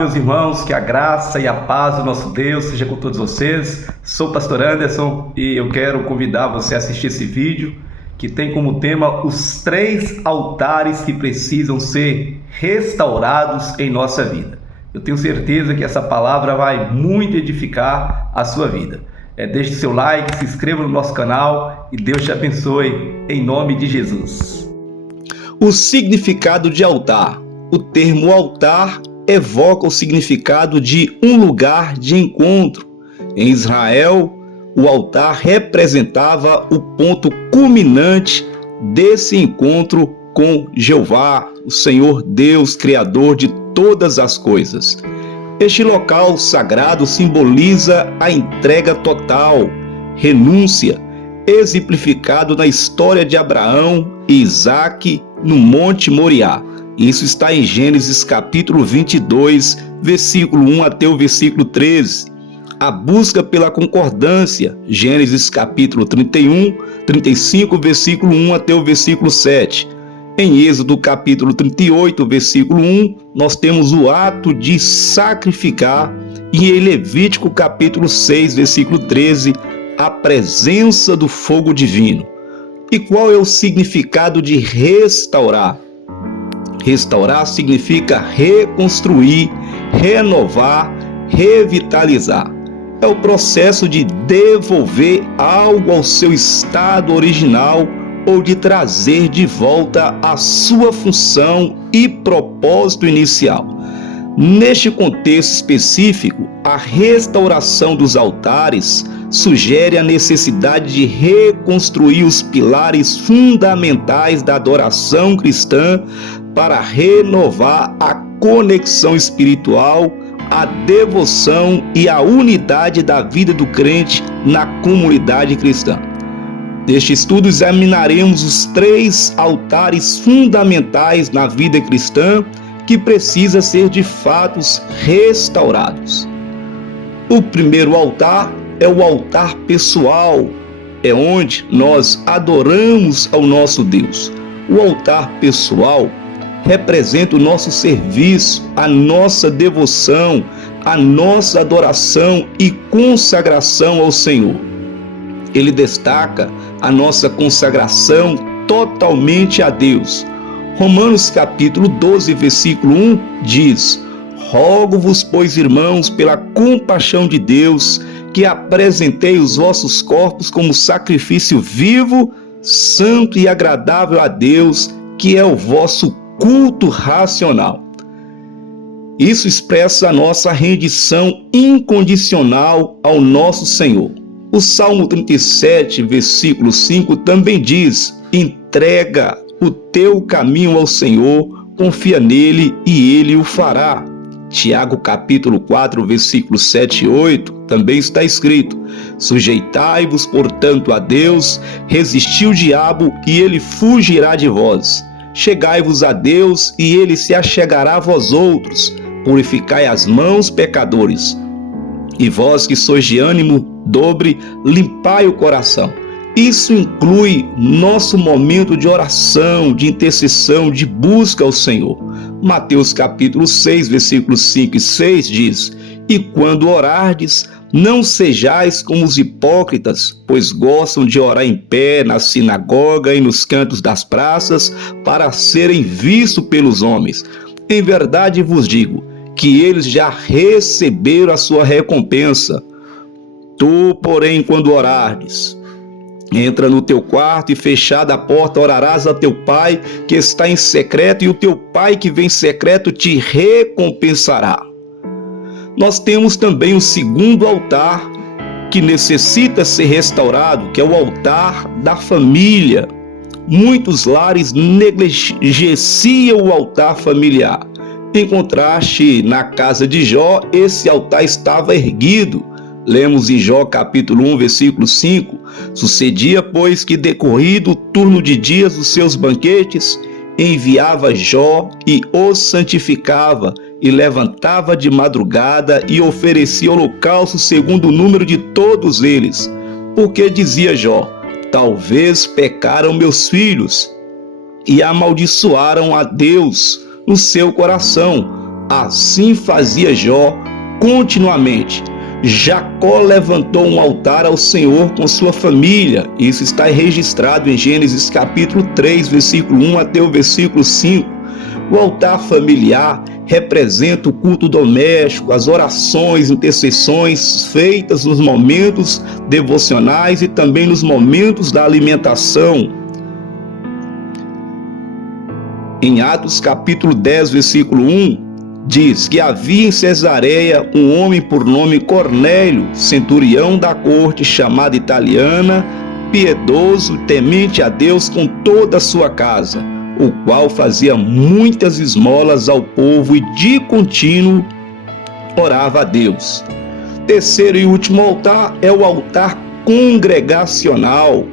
Meus irmãos, que a graça e a paz do nosso Deus seja com todos vocês. Sou o pastor Anderson e eu quero convidar você a assistir esse vídeo que tem como tema os 3 altares que precisam ser restaurados em nossa vida. Eu tenho certeza que essa palavra vai muito edificar a sua vida. Deixe seu like, se inscreva no nosso canal e Deus te abençoe em nome de Jesus. O significado de altar. O termo altar evoca o significado de um lugar de encontro. Em Israel, o altar representava o ponto culminante desse encontro com Jeová, o Senhor Deus, Criador de todas as coisas. Este local sagrado simboliza a entrega total, renúncia, exemplificado na história de Abraão e Isaque no Monte Moriá. Isso está em Gênesis capítulo 22, versículo 1 até o versículo 13. A busca pela concordância, Gênesis capítulo 31, 35, versículo 1 até o versículo 7. Em Êxodo capítulo 38, versículo 1, nós temos o ato de sacrificar, e em Levítico capítulo 6, versículo 13, a presença do fogo divino. E qual é o significado de restaurar? Restaurar significa reconstruir, renovar, revitalizar. É o processo de devolver algo ao seu estado original ou de trazer de volta a sua função e propósito inicial. Neste contexto específico, a restauração dos altares sugere a necessidade de reconstruir os pilares fundamentais da adoração cristã para renovar a conexão espiritual, a devoção e a unidade da vida do crente na comunidade cristã. Neste estudo examinaremos os 3 altares fundamentais na vida cristã que precisam ser de fato restaurados. O primeiro altar é o altar pessoal, é onde nós adoramos ao nosso Deus. O altar pessoal representa o nosso serviço, a nossa devoção, a nossa adoração e consagração ao Senhor. Ele destaca a nossa consagração totalmente a Deus. Romanos capítulo 12, versículo 1 diz: Rogo-vos, pois, irmãos, pela compaixão de Deus, que apresentei os vossos corpos como sacrifício vivo, santo e agradável a Deus, que é o vosso culto racional. Isso expressa a nossa rendição incondicional ao nosso Senhor. O Salmo 37, versículo 5 também diz: entrega o teu caminho ao Senhor, confia nele e ele o fará. Tiago capítulo 4, versículos 7 e 8 também está escrito: sujeitai-vos, portanto, a Deus, resisti o diabo e ele fugirá de vós. Chegai-vos a Deus e ele se achegará a vós outros. Purificai as mãos, pecadores. E vós que sois de ânimo dobre, limpai o coração. Isso inclui nosso momento de oração, de intercessão, de busca ao Senhor. Mateus capítulo 6, versículos 5 e 6 diz: E quando orardes, não sejais como os hipócritas, pois gostam de orar em pé na sinagoga e nos cantos das praças, para serem vistos pelos homens. Em verdade vos digo, que eles já receberam a sua recompensa. Tu, porém, quando orardes, entra no teu quarto e, fechada a porta, orarás a teu pai que está em secreto, e o teu pai que vem em secreto te recompensará. Nós temos também o segundo altar que necessita ser restaurado, que é o altar da família. Muitos lares negligenciam o altar familiar. Em contraste, na casa de Jó, esse altar estava erguido. Lemos em Jó capítulo 1, versículo 5: Sucedia, pois, que decorrido o turno de dias dos seus banquetes, enviava Jó e os santificava, e levantava de madrugada e oferecia holocausto segundo o número de todos eles. Porque dizia Jó: talvez pecaram meus filhos e amaldiçoaram a Deus no seu coração, Assim fazia Jó continuamente. Jacó levantou um altar ao Senhor com sua família. Isso está registrado em Gênesis capítulo 3, versículo 1 até o versículo 5. O altar familiar representa o culto doméstico, as orações, intercessões feitas nos momentos devocionais e também nos momentos da alimentação. Em Atos capítulo 10, versículo 1, diz que havia em Cesareia um homem por nome Cornélio, centurião da corte, chamada italiana, piedoso, temente a Deus com toda a sua casa, o qual fazia muitas esmolas ao povo e de contínuo orava a Deus. Terceiro e último altar é o altar congregacional.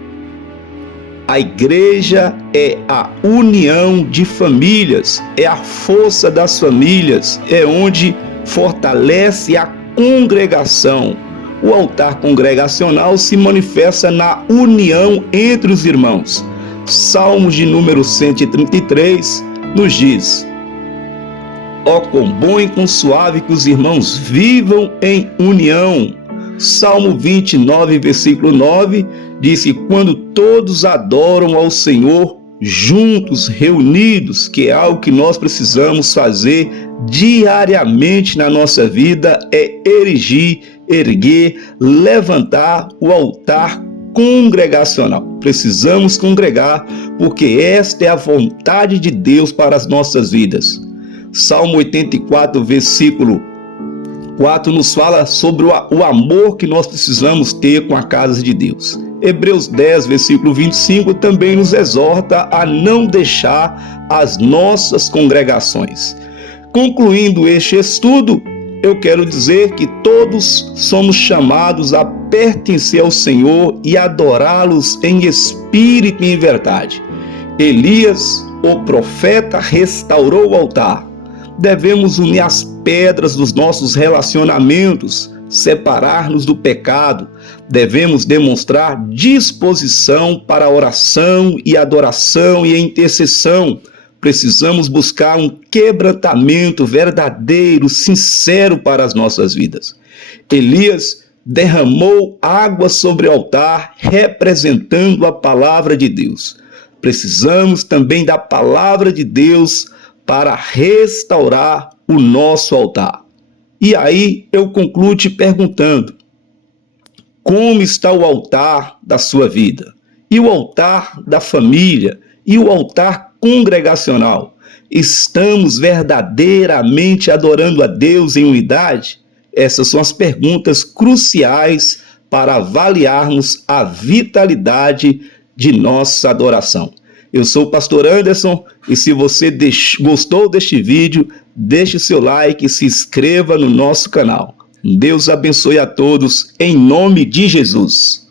A igreja é a união de famílias, é a força das famílias, é onde fortalece a congregação. O altar congregacional se manifesta na união entre os irmãos. Salmos de número 133 nos diz: ó, quão bom e quão suave que os irmãos vivam em união. Salmo 29, versículo 9, diz que quando todos adoram ao Senhor, juntos, reunidos, que é algo que nós precisamos fazer diariamente na nossa vida, é erguer, levantar o altar congregacional. Precisamos congregar, porque esta é a vontade de Deus para as nossas vidas. Salmo 84, versículo 4 nos fala sobre o amor que nós precisamos ter com a casa de Deus. Hebreus 10, versículo 25, também nos exorta a não deixar as nossas congregações. Concluindo este estudo, eu quero dizer que todos somos chamados a pertencer ao Senhor e adorá-los em espírito e em verdade. Elias, o profeta, restaurou o altar. Devemos unir as pedras dos nossos relacionamentos, separar-nos do pecado. Devemos demonstrar disposição para a oração e adoração e a intercessão. Precisamos buscar um quebrantamento verdadeiro, sincero para as nossas vidas. Elias derramou água sobre o altar, representando a palavra de Deus. Precisamos também da palavra de Deus para restaurar o nosso altar. E aí eu concluo te perguntando: como está o altar da sua vida? E o altar da família? E o altar congregacional? Estamos verdadeiramente adorando a Deus em unidade? Essas são as perguntas cruciais para avaliarmos a vitalidade de nossa adoração. Eu sou o pastor Anderson e se você gostou deste vídeo, deixe o seu like e se inscreva no nosso canal. Deus abençoe a todos em nome de Jesus.